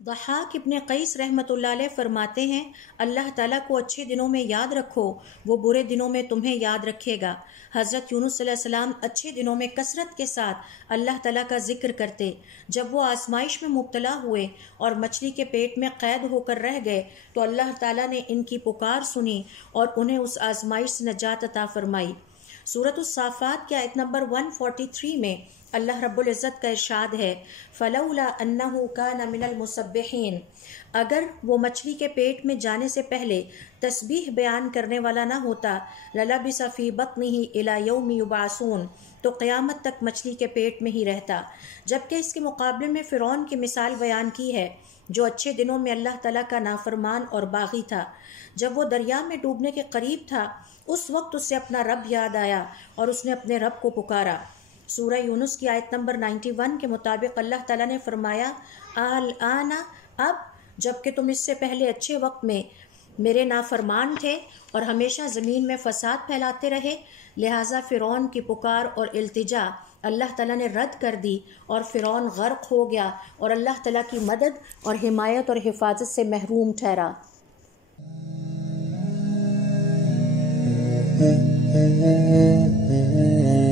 ضحاک ابن قیس رحمۃ اللہ علیہ فرماتے ہیں اللہ تعالیٰ کو اچھے دنوں میں یاد رکھو، وہ برے دنوں میں تمہیں یاد رکھے گا۔ حضرت یونس صلی اللہ علیہ وسلم اچھے دنوں میں کثرت کے ساتھ اللہ تعالیٰ کا ذکر کرتے۔ جب وہ آزمائش میں مبتلا ہوئے اور مچھلی کے پیٹ میں قید ہو کر رہ گئے تو اللہ تعالیٰ نے ان کی پکار سنی اور انہیں اس آزمائش سے نجات عطا فرمائی۔ سورۃ الصافات کے آیت نمبر 143 میں اللہ رب العزت کا ارشاد ہے فَلَوْلَا أَنَّهُ كَانَ مِنَ الْمُسَبِّحِينَ، اگر وہ مچھلی کے پیٹ میں جانے سے پہلے تسبیح بیان کرنے والا نہ ہوتا لَلَبِثَ فِي بَطْنِهِ إِلَى يَوْمِ يُبْعَثُونَ، تو قیامت تک مچھلی کے پیٹ میں ہی رہتا۔ جبکہ اس کے مقابلے میں فرعون کی مثال بیان کی ہے جو اچھے دنوں میں اللہ تعالیٰ کا نافرمان اور باغی تھا۔ جب وہ دریا میں ڈوبنے کے قریب تھا اس وقت اسے اپنا رب یاد آیا اور اس نے اپنے رب کو پکارا۔ سورہ یونس کی آیت نمبر 91 کے مطابق اللہ تعالیٰ نے فرمایا الآن، اب جبکہ تم اس سے پہلے اچھے وقت میں میرے نافرمان تھے اور ہمیشہ زمین میں فساد پھیلاتے رہے، لہٰذا فرعون کی پکار اور التجا اللہ تعالیٰ نے رد کر دی اور فرعون غرق ہو گیا اور اللہ تعالیٰ کی مدد اور حمایت اور حفاظت سے محروم ٹھہرا۔ Mm-hmm.